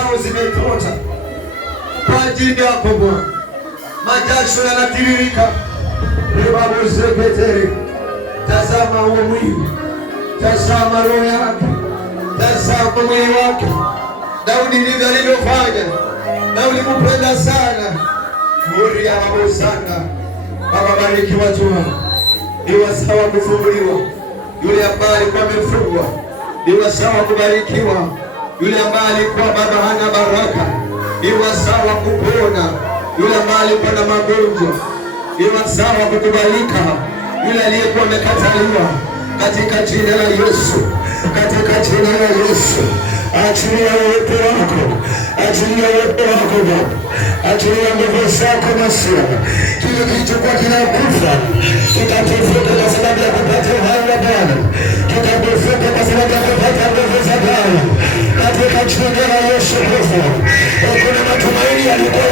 zao zimetota kwa ajili yako Bwana. Majasho yanatiririka. Rebabu zeketere. Tazama huo mwili, tazama roho yake, tazama mwili wake. Daudi ndivyo alivyofanya, na ulimpenda sana. Muri ya babo sana. Baba bariki watu wako. Ni wasawa kufunguliwa yule ambaye alikuwa amefungwa. Ni wasawa kubarikiwa yule ambaye alikuwa baba hana baraka. Ni wasawa kupona yule ambaye alikuwa na magonjwa. Ni wasawa kukubalika yule aliyekuwa amekataliwa. Katika jina la Yesu, katika jina la Yesu, achilia uwepo wako, achilia uwepo wako Baba, achilia nguvu zako Masia. Kile kilichokuwa kinakufa kitafufuka kwa sababu ya kupata uhai wa Bwana, kitafufuka kwa sababu ya kupata nguvu za Bwana, katika jina la Yesu Kristo. Kuna matumaini yalikuwa